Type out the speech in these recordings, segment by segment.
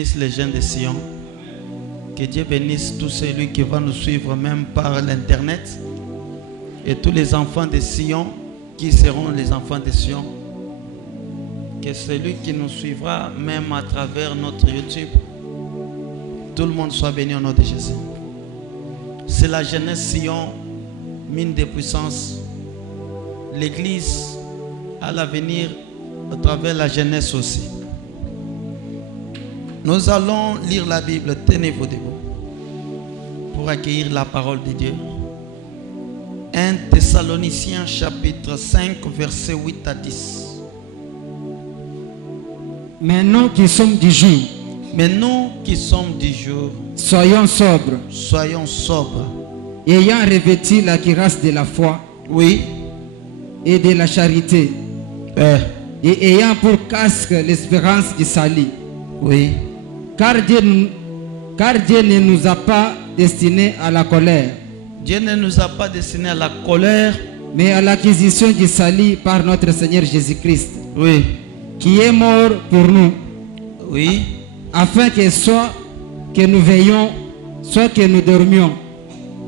bénisse les jeunes de Sion. Que Dieu bénisse tous celui qui va nous suivre même par l'internet. Et tous les enfants de Sion qui seront les enfants de Sion. Que celui qui nous suivra même à travers notre YouTube, tout le monde soit béni au nom de Jésus. C'est la jeunesse Sion, mine de puissance. L'église à l'avenir à travers la jeunesse aussi. Nous allons lire la Bible. Tenez-vous debout pour accueillir la parole de Dieu. 1 Thessaloniciens chapitre 5 versets 8 à 10. Mais nous qui sommes du jour, soyons sobres, ayant revêtu la cuirasse de la foi, oui, et de la charité, et ayant pour casque l'espérance du salut, oui, car Dieu ne nous a pas destinés à la colère. Dieu ne nous a pas destinés à la colère, mais à l'acquisition du salut par notre Seigneur Jésus-Christ, oui, qui est mort pour nous, oui, afin que soit que nous veillons, soit que nous dormions,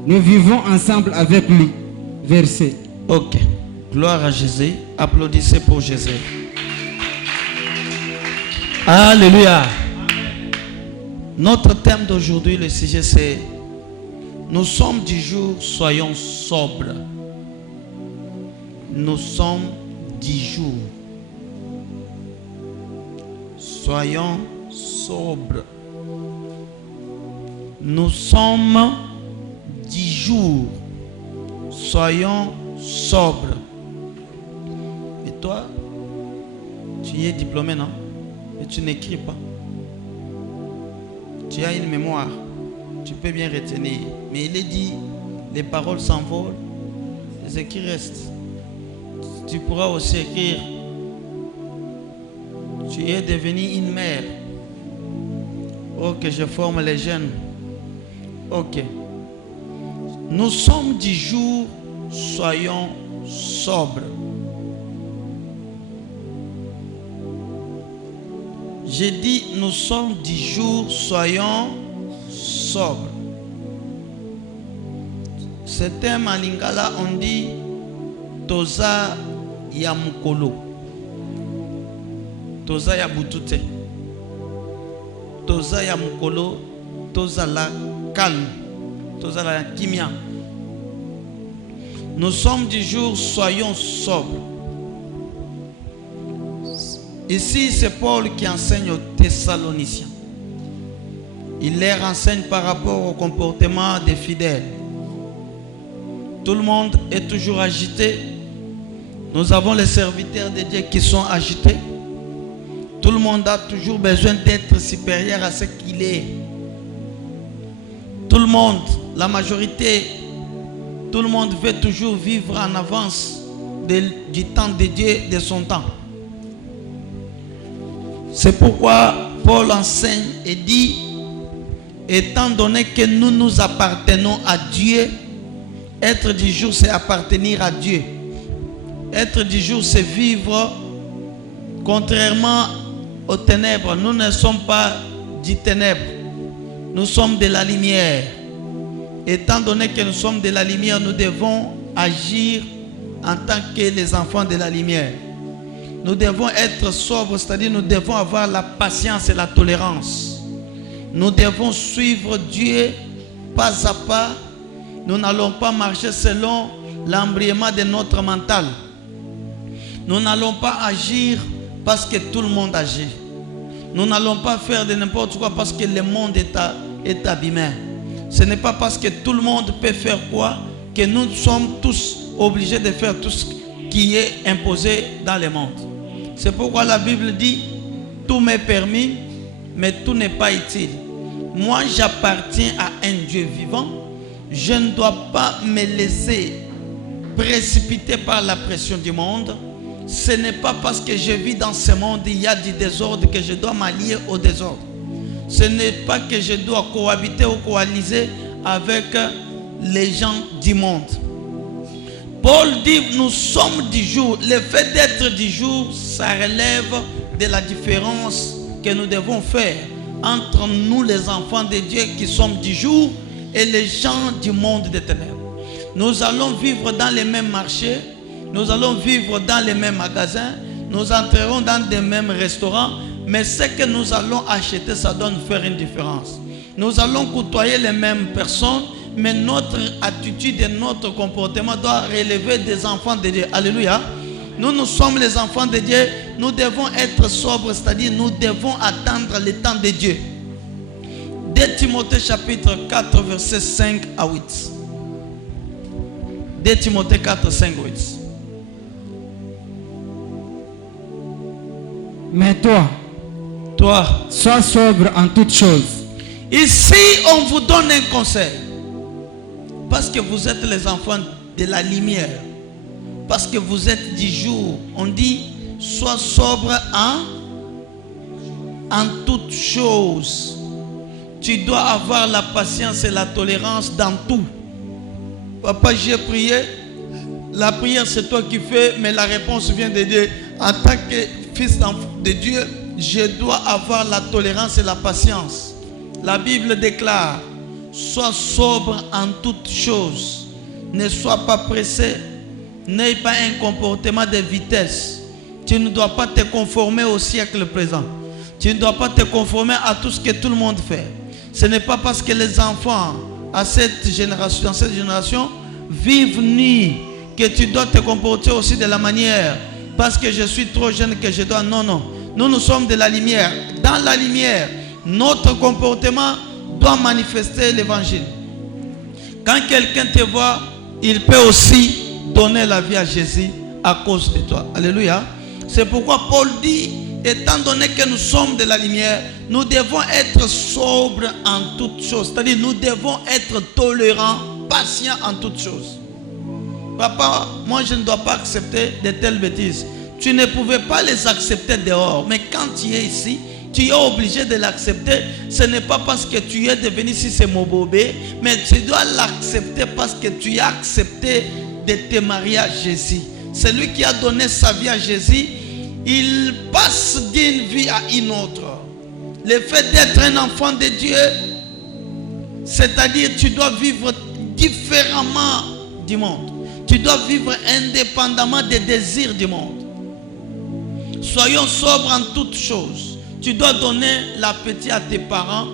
nous vivons ensemble avec lui. Verset. Ok. Gloire à Jésus. Applaudissez pour Jésus. Alléluia. Notre thème d'aujourd'hui, le sujet c'est: nous sommes du jour, soyons sobres. Nous sommes du jour. Soyons sobres. Nous sommes du jour. Soyons sobres. Et toi, tu es diplômé, non? Et tu n'écris pas. Tu as une mémoire. Tu peux bien retenir. Mais il est dit, les paroles s'envolent, les écrits restent. Tu pourras aussi écrire. Tu es devenu une mère. Oh, que je forme les jeunes. Ok. Nous sommes du jour, soyons sobres. J'ai dit, nous sommes du jour, soyons sobres. Ce thème en lingala, on dit Toza ya mukolo. Toza ya butute. Toza ya mukolo. Toza la calme. Toza la kimia. Nous sommes du jour, soyons sobres. Ici, c'est Paul qui enseigne aux Thessaloniciens. Il leur enseigne par rapport au comportement des fidèles. Tout le monde est toujours agité. Nous avons les serviteurs de Dieu qui sont agités. Tout le monde a toujours besoin d'être supérieur à ce qu'il est. Tout le monde, la majorité, tout le monde veut toujours vivre en avance du temps de Dieu, de son temps. C'est pourquoi Paul enseigne et dit, étant donné que nous nous appartenons à Dieu, être du jour, c'est appartenir à Dieu. Être du jour, c'est vivre contrairement aux ténèbres. Nous ne sommes pas du ténèbre. Nous sommes de la lumière. Étant donné que nous sommes de la lumière, nous devons agir en tant que les enfants de la lumière. Nous devons être sobres, c'est-à-dire nous devons avoir la patience et la tolérance. Nous devons suivre Dieu pas à pas. Nous n'allons pas marcher selon l'embrièment de notre mental. Nous n'allons pas agir parce que tout le monde agit. Nous n'allons pas faire de n'importe quoi parce que le monde est abîmé. Ce n'est pas parce que tout le monde peut faire quoi que nous sommes tous obligés de faire tout ce qui est imposé dans le monde. C'est pourquoi la Bible dit, tout m'est permis, mais tout n'est pas utile. Moi, j'appartiens à un Dieu vivant. Je ne dois pas me laisser précipiter par la pression du monde. Ce n'est pas parce que je vis dans ce monde, il y a du désordre que je dois m'allier au désordre. Ce n'est pas que je dois cohabiter ou coaliser avec les gens du monde. Paul dit, nous sommes du jour. Le fait d'être du jour, ça relève de la différence que nous devons faire entre nous les enfants de Dieu qui sommes du jour et les gens du monde des ténèbres. Nous allons vivre dans les mêmes marchés, nous allons vivre dans les mêmes magasins, nous entrerons dans les mêmes restaurants, mais ce que nous allons acheter, ça doit nous faire une différence. Nous allons côtoyer les mêmes personnes, mais notre attitude et notre comportement doit relever des enfants de Dieu. Alléluia. Nous sommes les enfants de Dieu. Nous devons être sobres, c'est-à-dire nous devons attendre le temps de Dieu. 2 Timothée chapitre 4, versets 5 à 8. 2 Timothée 4, 5 à 8. Mais toi, sois sobre en toutes choses. Ici, on vous donne un conseil. Parce que vous êtes les enfants de la lumière. Parce que vous êtes du jour. On dit, sois sobre en toutes choses. Tu dois avoir la patience et la tolérance dans tout. Papa, j'ai prié. La prière, c'est toi qui fais, mais la réponse vient de Dieu. En tant que fils de Dieu, je dois avoir la tolérance et la patience. La Bible déclare, sois sobre en toutes choses. Ne sois pas pressé. N'aie pas un comportement de vitesse. Tu ne dois pas te conformer au siècle présent. Tu ne dois pas te conformer à tout ce que tout le monde fait. Ce n'est pas parce que les enfants dans cette génération vivent nus que tu dois te comporter aussi de la manière. Parce que je suis trop jeune que je dois. Non, non. Nous sommes de la lumière. Dans la lumière, notre comportement doit manifester l'évangile. Quand quelqu'un te voit, il peut aussi donner la vie à Jésus à cause de toi. Alléluia. C'est pourquoi Paul dit, étant donné que nous sommes de la lumière, nous devons être sobres en toutes choses. C'est-à-dire, nous devons être tolérants, patients en toutes choses. Papa, moi je ne dois pas accepter de telles bêtises. Tu ne pouvais pas les accepter dehors, mais quand tu es ici, tu es obligé de l'accepter. Ce n'est pas parce que tu es devenu ici, c'est mon bébé, mais tu dois l'accepter parce que tu as accepté de te marier à Jésus. Celui qui a donné sa vie à Jésus, il passe d'une vie à une autre. Le fait d'être un enfant de Dieu, c'est-à-dire tu dois vivre différemment du monde. Tu dois vivre indépendamment des désirs du monde. Soyons sobres en toutes choses. Tu dois donner l'appétit à tes parents,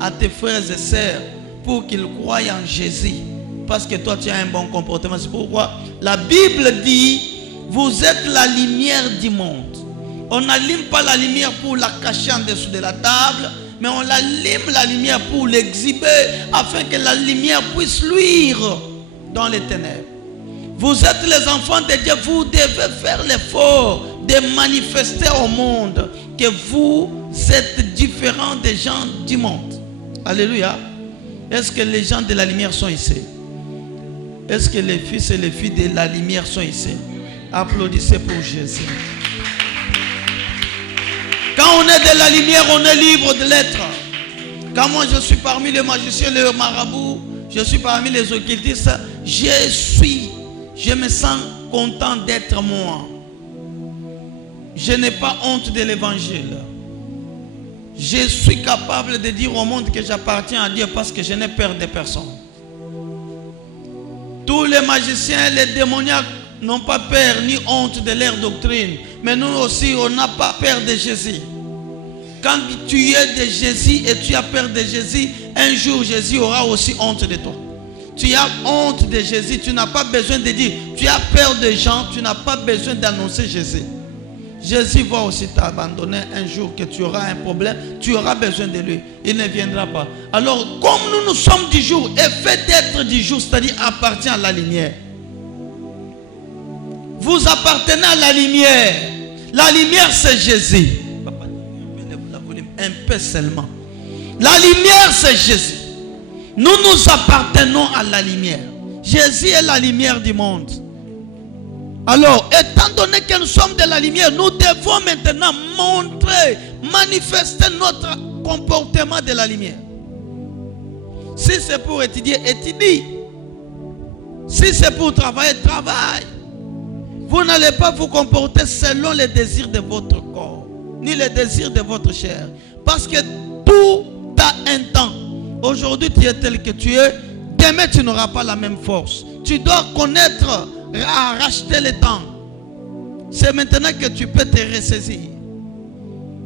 à tes frères et sœurs, pour qu'ils croient en Jésus. Parce que toi, tu as un bon comportement. C'est pourquoi la Bible dit, vous êtes la lumière du monde. On n'allume pas la lumière pour la cacher en dessous de la table, mais on allume la lumière pour l'exhiber, afin que la lumière puisse luire dans les ténèbres. Vous êtes les enfants de Dieu, vous devez faire l'effort de manifester au monde que vous êtes différents des gens du monde. Alléluia. Est-ce que les gens de la lumière sont ici? Est-ce que les fils et les filles de la lumière sont ici? Applaudissez pour Jésus. Quand on est de la lumière, on est libre de l'être. Quand moi je suis parmi les magiciens, les marabouts, je suis parmi les occultistes, je me sens content d'être moi. Je n'ai pas honte de l'évangile. Je suis capable de dire au monde que j'appartiens à Dieu parce que je n'ai peur de personne. Tous les magiciens, les démoniaques n'ont pas peur ni honte de leur doctrine. Mais nous aussi, on n'a pas peur de Jésus. Quand tu es de Jésus et tu as peur de Jésus, un jour Jésus aura aussi honte de toi. Tu as honte de Jésus, tu n'as pas besoin de dire, tu as peur des gens, tu n'as pas besoin d'annoncer Jésus. Jésus va aussi t'abandonner un jour que tu auras un problème, tu auras besoin de lui, il ne viendra pas. Alors, comme nous sommes du jour, et fait d'être du jour, c'est-à-dire appartient à la lumière. Vous appartenez à la lumière. La lumière, c'est Jésus. Un peu seulement. La lumière, c'est Jésus. Nous appartenons à la lumière. Jésus est la lumière du monde. Alors, étant donné que nous sommes de la lumière, nous devons maintenant montrer, manifester notre comportement de la lumière. Si c'est pour étudier, étudie. Si c'est pour travailler, travaille. Vous n'allez pas vous comporter selon les désirs de votre corps, ni les désirs de votre chair. Parce que tout Tout a un temps. Aujourd'hui, tu es tel que tu es. Demain, tu n'auras pas la même force. Tu dois connaître, racheter le temps. C'est maintenant que tu peux te ressaisir.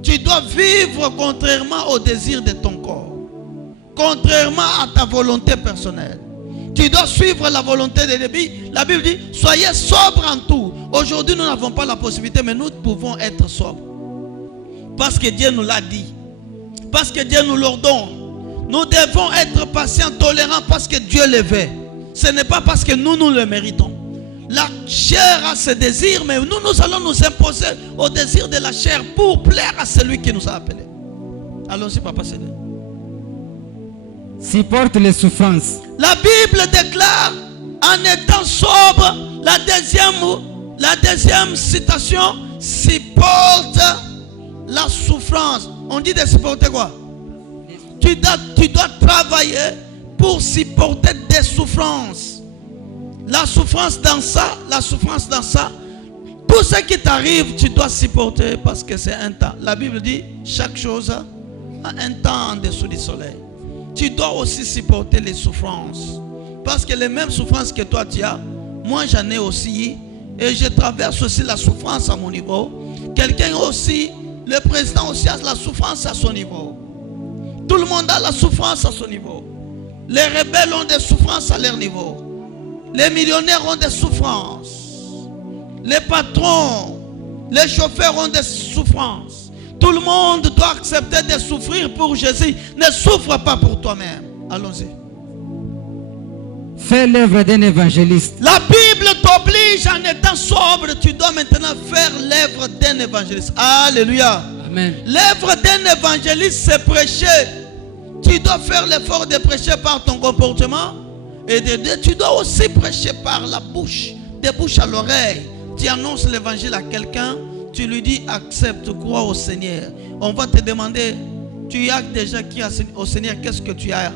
Tu dois vivre contrairement au désir de ton corps. Contrairement à ta volonté personnelle. Tu dois suivre la volonté de Dieu. La Bible dit, soyez sobres en tout. Aujourd'hui, nous n'avons pas la possibilité, mais nous pouvons être sobres. Parce que Dieu nous l'a dit. Parce que Dieu nous l'ordonne. Nous devons être patients, tolérants, parce que Dieu le veut. Ce n'est pas parce que nous le méritons. La chair a ses désirs, mais nous allons nous imposer au désir de la chair pour plaire à celui qui nous a appelés. Allons-y, Papa Cédé. Supporte les souffrances. La Bible déclare, en étant sobre, la deuxième citation, supporte la souffrance. On dit de supporter quoi? Tu dois travailler pour supporter des souffrances. La souffrance dans ça, tout ce qui t'arrive, tu dois supporter parce que c'est un temps. La Bible dit, chaque chose a un temps en dessous du soleil. Tu dois aussi supporter les souffrances. Parce que les mêmes souffrances que toi tu as, moi j'en ai aussi. Et je traverse aussi la souffrance à mon niveau. Quelqu'un aussi, le président aussi a la souffrance à son niveau. Tout le monde a la souffrance à son niveau. Les rebelles ont des souffrances à leur niveau. Les millionnaires ont des souffrances. Les patrons, les chauffeurs ont des souffrances. Tout le monde doit accepter de souffrir pour Jésus. Ne souffre pas pour toi-même. Allons-y. Fais l'œuvre d'un évangéliste. La Bible t'oblige en étant sobre. Tu dois maintenant faire l'œuvre d'un évangéliste. Alléluia. Amen. L'œuvre d'un évangéliste, c'est prêcher. Tu dois faire l'effort de prêcher par ton comportement. Et tu dois aussi prêcher par la bouche. De bouche à l'oreille. Tu annonces l'évangile à quelqu'un. Tu lui dis accepte, crois au Seigneur. On va te demander, tu as déjà crié au Seigneur, qu'est-ce que tu as?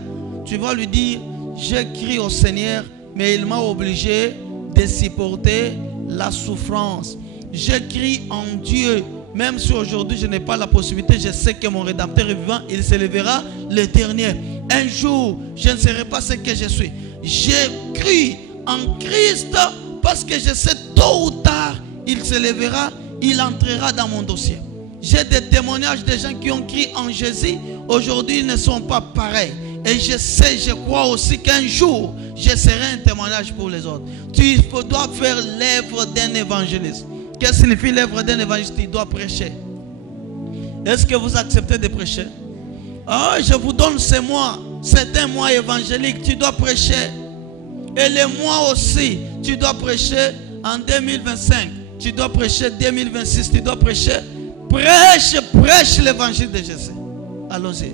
Tu vas lui dire, j'ai crié au Seigneur, mais il m'a obligé de supporter la souffrance. J'ai crié en Dieu, même si aujourd'hui je n'ai pas la possibilité, je sais que mon Rédempteur est vivant, il se lèvera le dernier. Un jour, je ne serai pas ce que je suis. J'ai cru en Christ parce que je sais tôt ou tard, il se lèvera. Il entrera dans mon dossier. J'ai des témoignages de gens qui ont crié en Jésus. Aujourd'hui, ils ne sont pas pareils. Et je sais, je crois aussi qu'un jour, je serai un témoignage pour les autres. Tu dois faire l'œuvre d'un évangéliste. Qu'est-ce que signifie l'œuvre d'un évangéliste? Tu dois prêcher. Est-ce que vous acceptez de prêcher? Ah, je vous donne ces mois. C'est un mois évangélique. Tu dois prêcher. Et les mois aussi, tu dois prêcher en 2025. Tu dois prêcher 2026, tu dois prêcher. Prêche l'évangile de Jésus. Allons-y.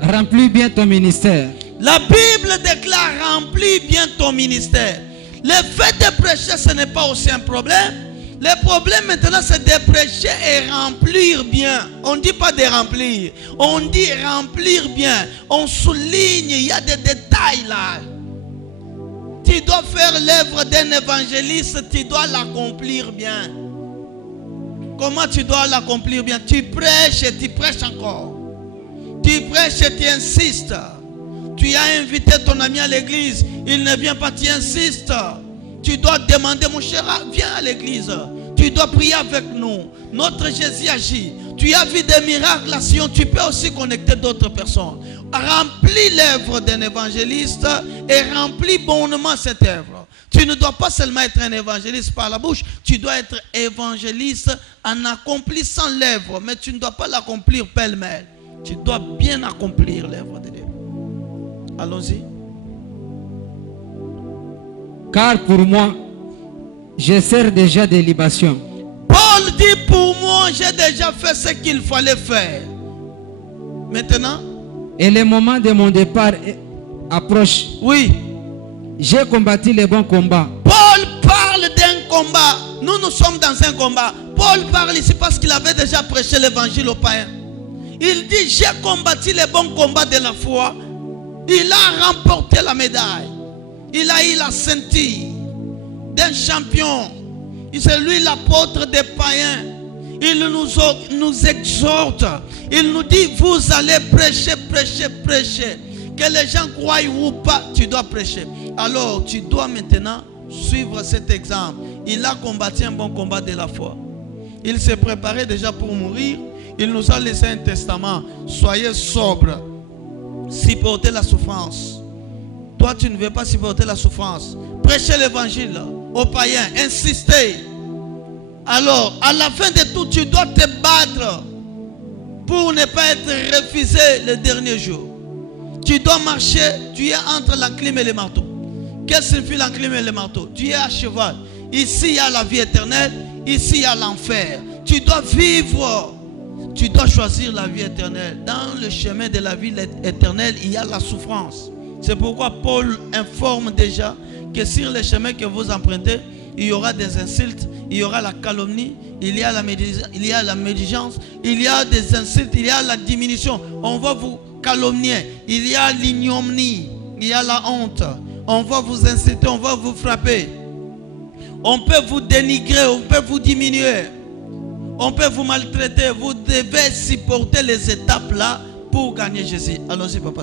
Remplis bien ton ministère. La Bible déclare remplis bien ton ministère. Le fait de prêcher, ce n'est pas aussi un problème. Le problème maintenant, c'est de prêcher et remplir bien. On ne dit pas de remplir. On dit remplir bien. On souligne, il y a des détails là. Tu dois faire l'œuvre d'un évangéliste, tu dois l'accomplir bien. Comment tu dois l'accomplir bien? Tu prêches et tu prêches encore. Tu prêches et tu insistes. Tu as invité ton ami à l'église, il ne vient pas, tu insistes. Tu dois demander, mon cher, viens à l'église. Tu dois prier avec nous. Notre Jésus agit. Tu as vu des miracles à Sion, tu peux aussi connecter d'autres personnes. Remplis l'œuvre d'un évangéliste et remplis bonnement cette œuvre. Tu ne dois pas seulement être un évangéliste par la bouche, tu dois être évangéliste en accomplissant l'œuvre, mais tu ne dois pas l'accomplir pêle-mêle. Tu dois bien accomplir l'œuvre de Dieu. Allons-y. Car pour moi, je sers déjà des libations. Paul dit pour moi, j'ai déjà fait ce qu'il fallait faire. Maintenant, et le moment de mon départ approche. Oui. J'ai combattu les bons combats. Paul parle d'un combat. Nous sommes dans un combat. Paul parle ici parce qu'il avait déjà prêché l'évangile aux païens. Il dit, j'ai combattu les bons combats de la foi. Il a remporté la médaille. Il a eu la ceinture d'un champion. C'est lui l'apôtre des païens. Il nous exhorte. Il nous dit, vous allez prêcher, prêcher, prêcher. Que les gens croient ou pas, tu dois prêcher. Alors, tu dois maintenant suivre cet exemple. Il a combattu un bon combat de la foi. Il s'est préparé déjà pour mourir. Il nous a laissé un testament. Soyez sobres. Supportez la souffrance. Toi, tu ne veux pas supporter la souffrance. Prêchez l'évangile aux païens. Insistez. Alors, à la fin de tout, tu dois te battre pour ne pas être refusé le dernier jour. Tu dois marcher. Tu es entre l'enclume et le marteau. Qu'est-ce que signifie l'enclume et le marteau? Tu es à cheval. Ici, il y a la vie éternelle. Ici, il y a l'enfer. Tu dois vivre. Tu dois choisir la vie éternelle. Dans le chemin de la vie éternelle, il y a la souffrance. C'est pourquoi Paul informe déjà que sur le chemin que vous empruntez, il y aura des insultes, il y aura la calomnie, il y a la médisance, il y a des insultes, il y a la diminution. On va vous calomnier, il y a l'ignominie, il y a la honte. On va vous insulter, on va vous frapper. On peut vous dénigrer, on peut vous diminuer. On peut vous maltraiter. Vous devez supporter les étapes là pour gagner Jésus. Allons-y, papa.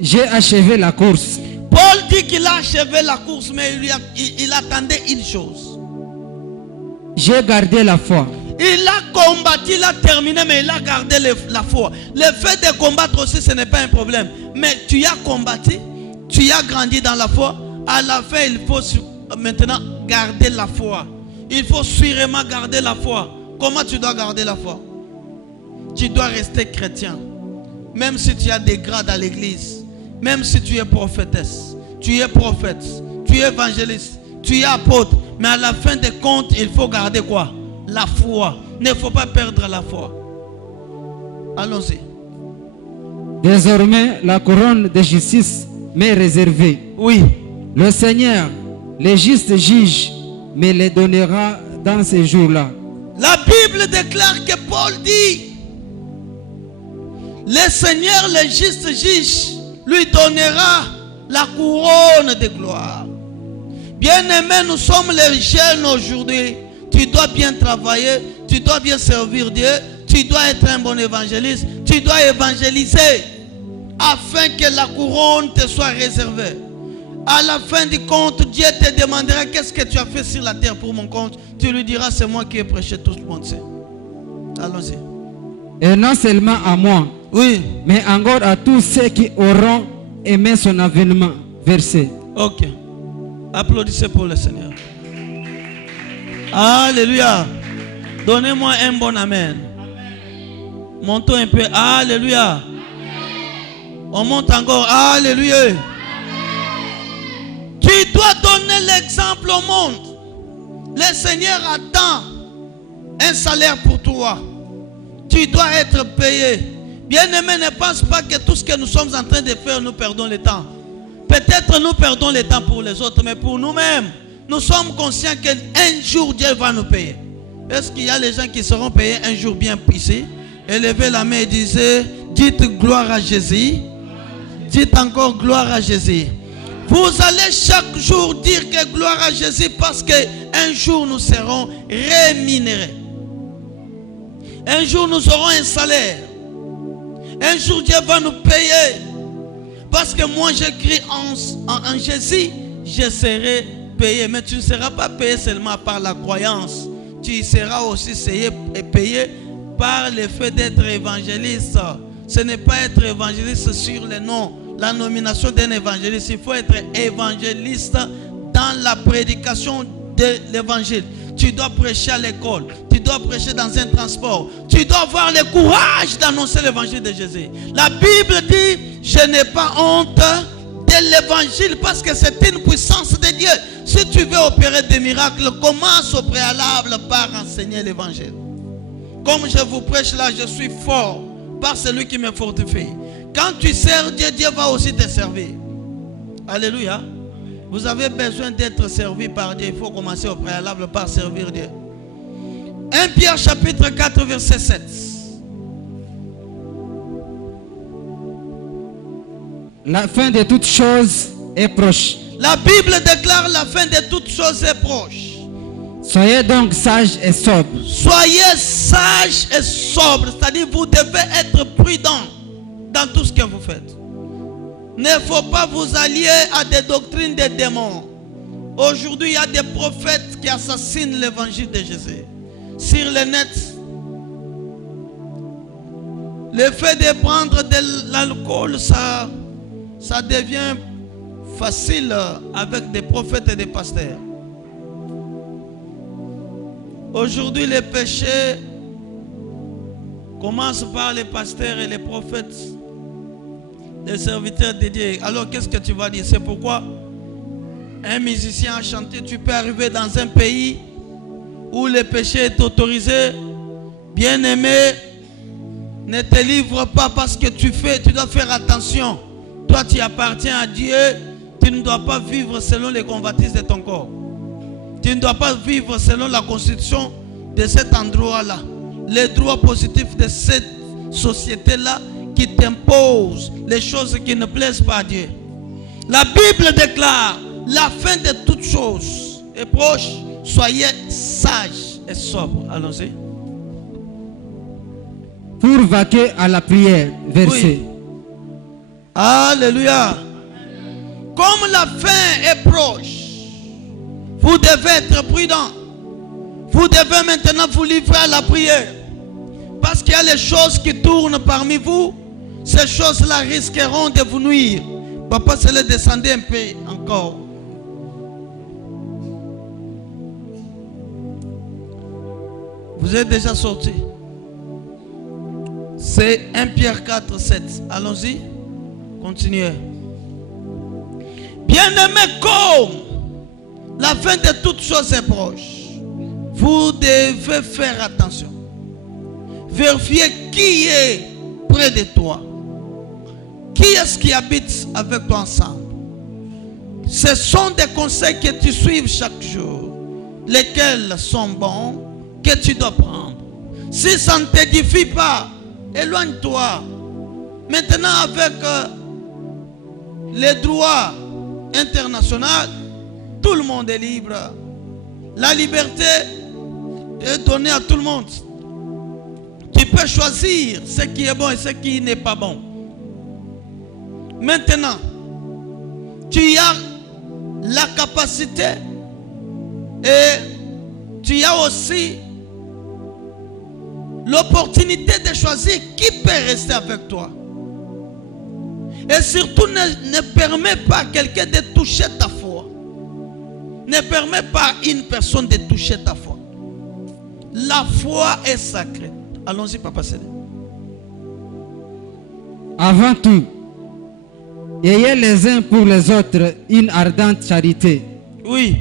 J'ai achevé la course. Paul dit qu'il a achevé la course, mais il attendait une chose. J'ai gardé la foi. Il a combattu, il a terminé, mais il a gardé la foi. Le fait de combattre aussi, ce n'est pas un problème. Mais tu as combattu, tu as grandi dans la foi. À la fin, il faut maintenant garder la foi. Il faut sûrement garder la foi. Comment tu dois garder la foi? Tu dois rester chrétien. Même si tu as des grades à l'église. Même si tu es prophétesse. Tu es prophète. Tu es évangéliste. Tu es apôtre. Mais à la fin des comptes, il faut garder quoi? La foi. Il ne faut pas perdre la foi. Allons-y. Désormais, la couronne de justice m'est réservée. Oui. Le Seigneur, le juste juge, me les donnera dans ces jours-là. La Bible déclare que Paul dit, le Seigneur, le juste juge, lui donnera la couronne de gloire. Bien-aimés, nous sommes les jeunes aujourd'hui. Tu dois bien travailler, tu dois bien servir Dieu, tu dois être un bon évangéliste, tu dois évangéliser afin que la couronne te soit réservée. À la fin du compte, Dieu te demandera qu'est-ce que tu as fait sur la terre pour mon compte. Tu lui diras, c'est moi qui ai prêché, tout le monde sait. Allons-y. Et non seulement à moi, oui, mais encore à tous ceux qui auront aimé son avènement. Verset. Ok. Applaudissez pour le Seigneur. Alléluia. Donnez-moi un bon amen. Montons un peu. Alléluia. On monte encore. Alléluia. Tu dois donner l'exemple au monde. Le Seigneur attend un salaire pour toi. Tu dois être payé. Bien-aimé, ne pense pas que tout ce que nous sommes en train de faire, nous perdons le temps. Peut-être nous perdons le temps pour les autres, mais pour nous-mêmes, nous sommes conscients qu'un jour Dieu va nous payer. Est-ce qu'il y a les gens qui seront payés un jour bien ici? Élevez la main et dites gloire à Jésus. Dites encore gloire à Jésus. Vous allez chaque jour dire que gloire à Jésus parce qu'un jour nous serons rémunérés. Un jour nous aurons un salaire. Un jour Dieu va nous payer. Parce que moi j'écris en Jésus, je serai payé. Mais tu ne seras pas payé seulement par la croyance. Tu seras aussi payé par le fait d'être évangéliste. Ce n'est pas être évangéliste sur le nom. La nomination d'un évangéliste, il faut être évangéliste dans la prédication de l'évangile. Tu dois prêcher à l'école, tu dois prêcher dans un transport, tu dois avoir le courage d'annoncer l'évangile de Jésus. La Bible dit, je n'ai pas honte de l'évangile parce que c'est une puissance de Dieu. Si tu veux opérer des miracles, commence au préalable par enseigner l'évangile. Comme je vous prêche là, je suis fort par celui qui me fortifie. Quand tu sers Dieu, Dieu va aussi te servir. Alléluia. Vous avez besoin d'être servi par Dieu. Il faut commencer au préalable par servir Dieu. 1 Pierre chapitre 4 verset 7. La fin de toutes choses est proche. La Bible déclare la fin de toutes choses est proche. Soyez donc sages et sobres. Soyez sages et sobres, c'est-à-dire vous devez être prudents dans tout ce que vous faites. Ne faut pas vous allier à des doctrines des démons. Aujourd'hui, il y a des prophètes qui assassinent l'évangile de Jésus. Sur le net, le fait de prendre de l'alcool, ça devient facile avec des prophètes et des pasteurs. Aujourd'hui, les péchés commencent par les pasteurs et les prophètes, les serviteurs de Dieu. Alors, qu'est-ce que tu vas dire? C'est pourquoi un musicien a chanté, tu peux arriver dans un pays où le péché est autorisé. Bien-aimé, ne te livre pas parce que tu dois faire attention. Toi, tu appartiens à Dieu. Tu ne dois pas vivre selon les convoitises de ton corps. Tu ne dois pas vivre selon la constitution de cet endroit-là. Les droits positifs de cette société-là qui t'impose les choses qui ne plaisent pas à Dieu. La Bible déclare, la fin de toutes choses est proche. Soyez sages et sobres. Allons-y. Pour vaquer à la prière, verset. Oui. Alléluia. Comme la fin est proche, vous devez être prudent. Vous devez maintenant vous livrer à la prière. Parce qu'il y a les choses qui tournent parmi vous. Ces choses-là risqueront de vous nuire. Papa, c'est le descendre un peu encore. Vous êtes déjà sorti. C'est 1 Pierre 4, 7. Allons-y. Continuez. Bien-aimés, comme la fin de toutes choses est proche, vous devez faire attention. Vérifiez qui est près de toi. Qui est-ce qui habite avec toi ensemble? Ce sont des conseils que tu suives chaque jour, lesquels sont bons, que tu dois prendre. Si ça ne t'édifie pas, éloigne-toi. Maintenant, avec les droits internationaux, tout le monde est libre. La liberté est donnée à tout le monde. Tu peux choisir ce qui est bon et ce qui n'est pas bon. Maintenant, tu as la capacité et tu as aussi l'opportunité de choisir qui peut rester avec toi. Et surtout, ne permets pas à quelqu'un de toucher ta foi. Ne permets pas à une personne de toucher ta foi. La foi est sacrée. Allons-y, Papa Célé. Avant tout, ayez les uns pour les autres une ardente charité. Oui.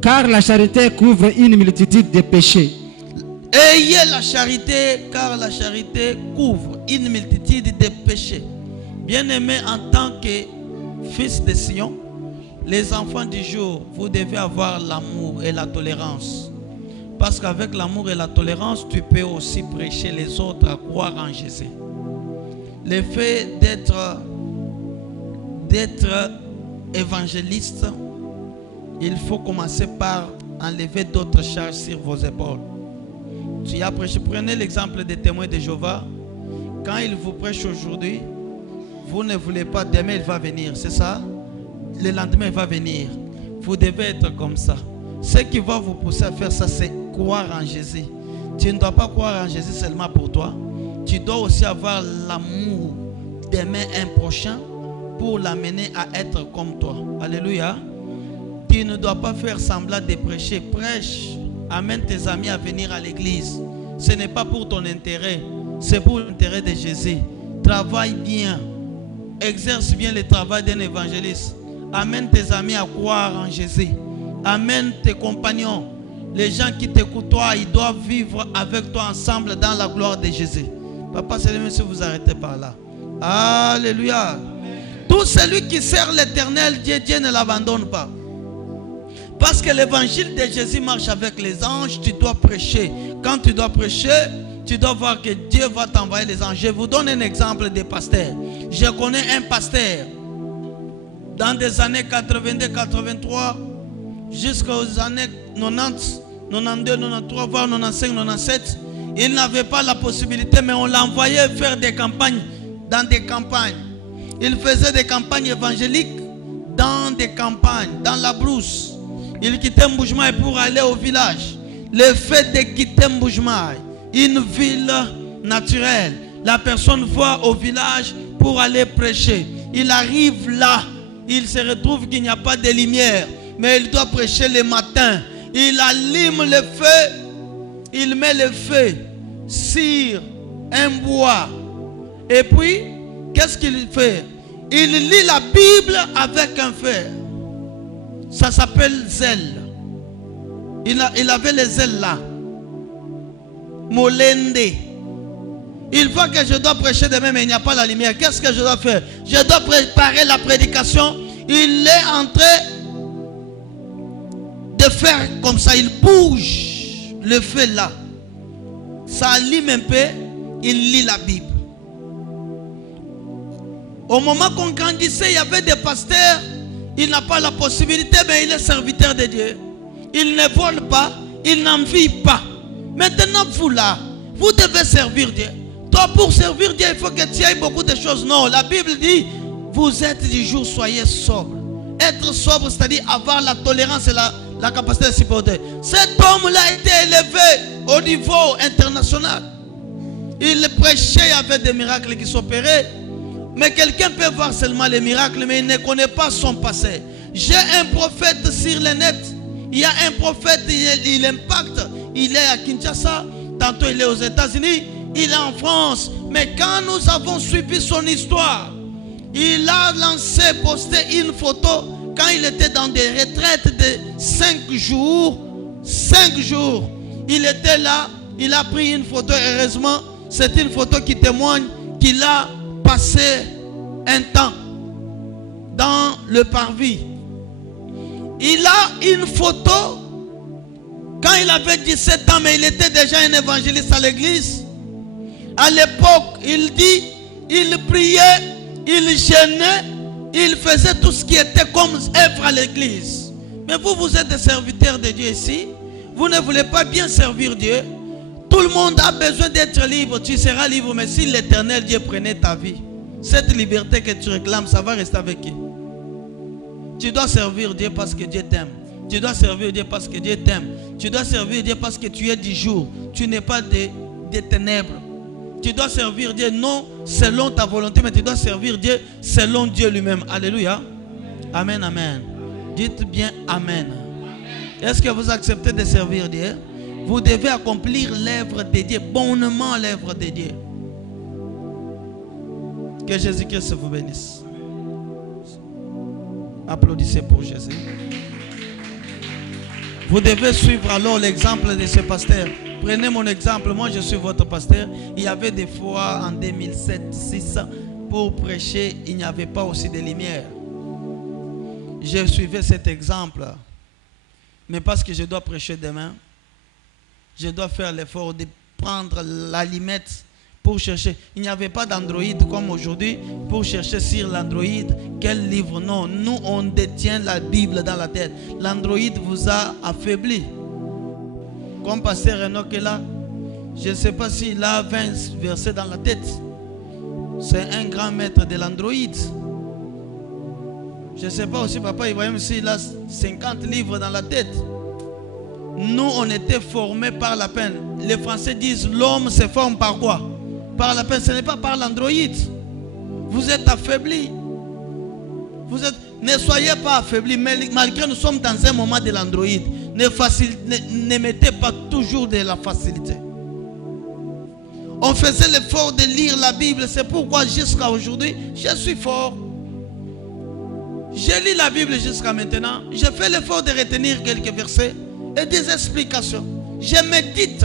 Car la charité couvre une multitude de péchés. Ayez la charité, car la charité couvre une multitude de péchés. Bien-aimés, en tant que fils de Sion, les enfants du jour, vous devez avoir l'amour et la tolérance. Parce qu'avec l'amour et la tolérance, tu peux aussi prêcher les autres à croire en Jésus. Le fait d'être évangéliste, il faut commencer par enlever d'autres charges sur vos épaules. Tu as prêché, prenez l'exemple des témoins de Jéhovah. Quand ils vous prêchent aujourd'hui, vous ne voulez pas, demain il va venir, c'est ça? Le lendemain il va venir. Vous devez être comme ça. Ce qui va vous pousser à faire ça, c'est croire en Jésus. Tu ne dois pas croire en Jésus seulement pour toi. Tu dois aussi avoir l'amour d'aimer un prochain pour l'amener à être comme toi. Alléluia. Tu ne dois pas faire semblant de prêcher. Prêche. Amène tes amis à venir à l'église. Ce n'est pas pour ton intérêt. C'est pour l'intérêt de Jésus. Travaille bien. Exerce bien le travail d'un évangéliste. Amène tes amis à croire en Jésus. Amène tes compagnons. Les gens qui t'écoutent, toi, ils doivent vivre avec toi ensemble dans la gloire de Jésus. Papa, c'est le monsieur, vous arrêtez par là. Alléluia. Amen. Tout celui qui sert l'Éternel, Dieu ne l'abandonne pas. Parce que l'évangile de Jésus marche avec les anges, tu dois prêcher. Quand tu dois prêcher, tu dois voir que Dieu va t'envoyer les anges. Je vous donne un exemple de pasteur. Je connais un pasteur dans des années 82-83 jusqu'aux années 90. 92, 93, voire 95, 97. Il n'avait pas la possibilité, mais on l'envoyait faire des campagnes dans des campagnes. Il faisait des campagnes évangéliques dans des campagnes, dans la brousse. Il quittait Mboujmaï pour aller au village. Le fait de quitter Mboujmaï, une ville naturelle, la personne va au village pour aller prêcher. Il arrive là, il se retrouve qu'il n'y a pas de lumière, mais il doit prêcher le matin. Il allume le feu, il met le feu sur un bois. Et puis, qu'est-ce qu'il fait? Il lit la Bible avec un fer. Ça s'appelle zèle. Il avait les ailes là. Molende. Il faut que je dois prêcher demain, mais il n'y a pas la lumière. Qu'est-ce que je dois faire? Je dois préparer la prédication. Il est en train de faire comme ça. Il bouge le feu là. Ça allume un peu. Il lit la Bible. Au moment qu'on grandissait, il y avait des pasteurs. Il n'a pas la possibilité, mais il est serviteur de Dieu. Il ne vole pas, il n'envie pas. Maintenant, vous là, vous devez servir Dieu. Toi, pour servir Dieu, il faut que tu aies beaucoup de choses. Non, la Bible dit, vous êtes du jour, soyez sobre. Être sobre, c'est-à-dire avoir la tolérance et la capacité de supporter. Cet homme-là a été élevé au niveau international. Il prêchait, il y avait des miracles qui s'opéraient. Mais quelqu'un peut voir seulement les miracles, mais il ne connaît pas son passé. J'ai un prophète sur le net. Il y a un prophète, il impacte. Il est à Kinshasa, tantôt il est aux États-Unis, il est en France. Mais quand nous avons suivi son histoire, il a lancé, posté une photo quand il était dans des retraites de 5 jours. 5 jours. Il était là, il a pris une photo. Heureusement, c'est une photo qui témoigne qu'il a passé un temps dans le parvis. Il a une photo quand il avait 17 ans, mais il était déjà un évangéliste à l'église. À l'époque, il dit, il priait, il jeûnait, il faisait tout ce qui était comme œuvre à l'église. Mais vous, vous êtes des serviteurs de Dieu ici. Vous ne voulez pas bien servir Dieu. Tout le monde a besoin d'être libre. Tu seras libre, mais si l'Éternel Dieu prenait ta vie, cette liberté que tu réclames, ça va rester avec qui? Tu dois servir Dieu parce que Dieu t'aime. Tu dois servir Dieu parce que Dieu t'aime. Tu dois servir Dieu parce que tu es du jour. Tu n'es pas des ténèbres. Tu dois servir Dieu non selon ta volonté, mais tu dois servir Dieu selon Dieu lui-même. Alléluia. Amen, amen. Dites bien amen. Est-ce que vous acceptez de servir Dieu? Vous devez accomplir l'œuvre de Dieu, bonnement l'œuvre de Dieu. Que Jésus-Christ vous bénisse. Applaudissez pour Jésus. Vous devez suivre alors l'exemple de ce pasteur. Prenez mon exemple, moi je suis votre pasteur. Il y avait des fois en 2007-2006, pour prêcher, il n'y avait pas aussi de lumière. Je suivais cet exemple. Mais parce que je dois prêcher demain, je dois faire l'effort de prendre l'allumette pour chercher. Il n'y avait pas d'Android comme aujourd'hui pour chercher sur l'Android quel livre. Non, nous on détient la Bible dans la tête. L'Android vous a affaibli. Comme pasteur Enoch est là, je ne sais pas s'il a 20 versets dans la tête. C'est un grand maître de l'Android. Je ne sais pas aussi papa Ibrahim s'il a 50 livres dans la tête. Nous, on était formés par la peine. Les Français disent l'homme se forme par quoi? Par la peine. Ce n'est pas par l'Android. Vous êtes affaiblis. Ne soyez pas affaiblis. Malgré que nous sommes dans un moment de l'Android, ne mettez pas toujours de la facilité. On faisait l'effort de lire la Bible. C'est pourquoi jusqu'à aujourd'hui, je suis fort. Je lis la Bible jusqu'à maintenant. Je fais l'effort de retenir quelques versets et des explications. Je médite.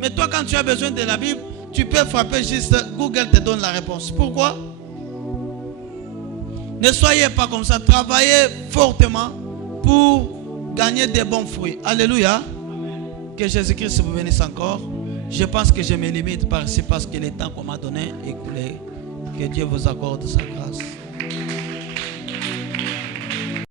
Mais toi, quand tu as besoin de la Bible, tu peux frapper juste, Google te donne la réponse. Pourquoi? Ne soyez pas comme ça. Travaillez fortement pour gagner des bons fruits. Alléluia. Que Jésus-Christ vous bénisse encore. Je pense que je me limite par ici parce que le temps qu'on m'a donné est écoulé. Que Dieu vous accorde sa grâce.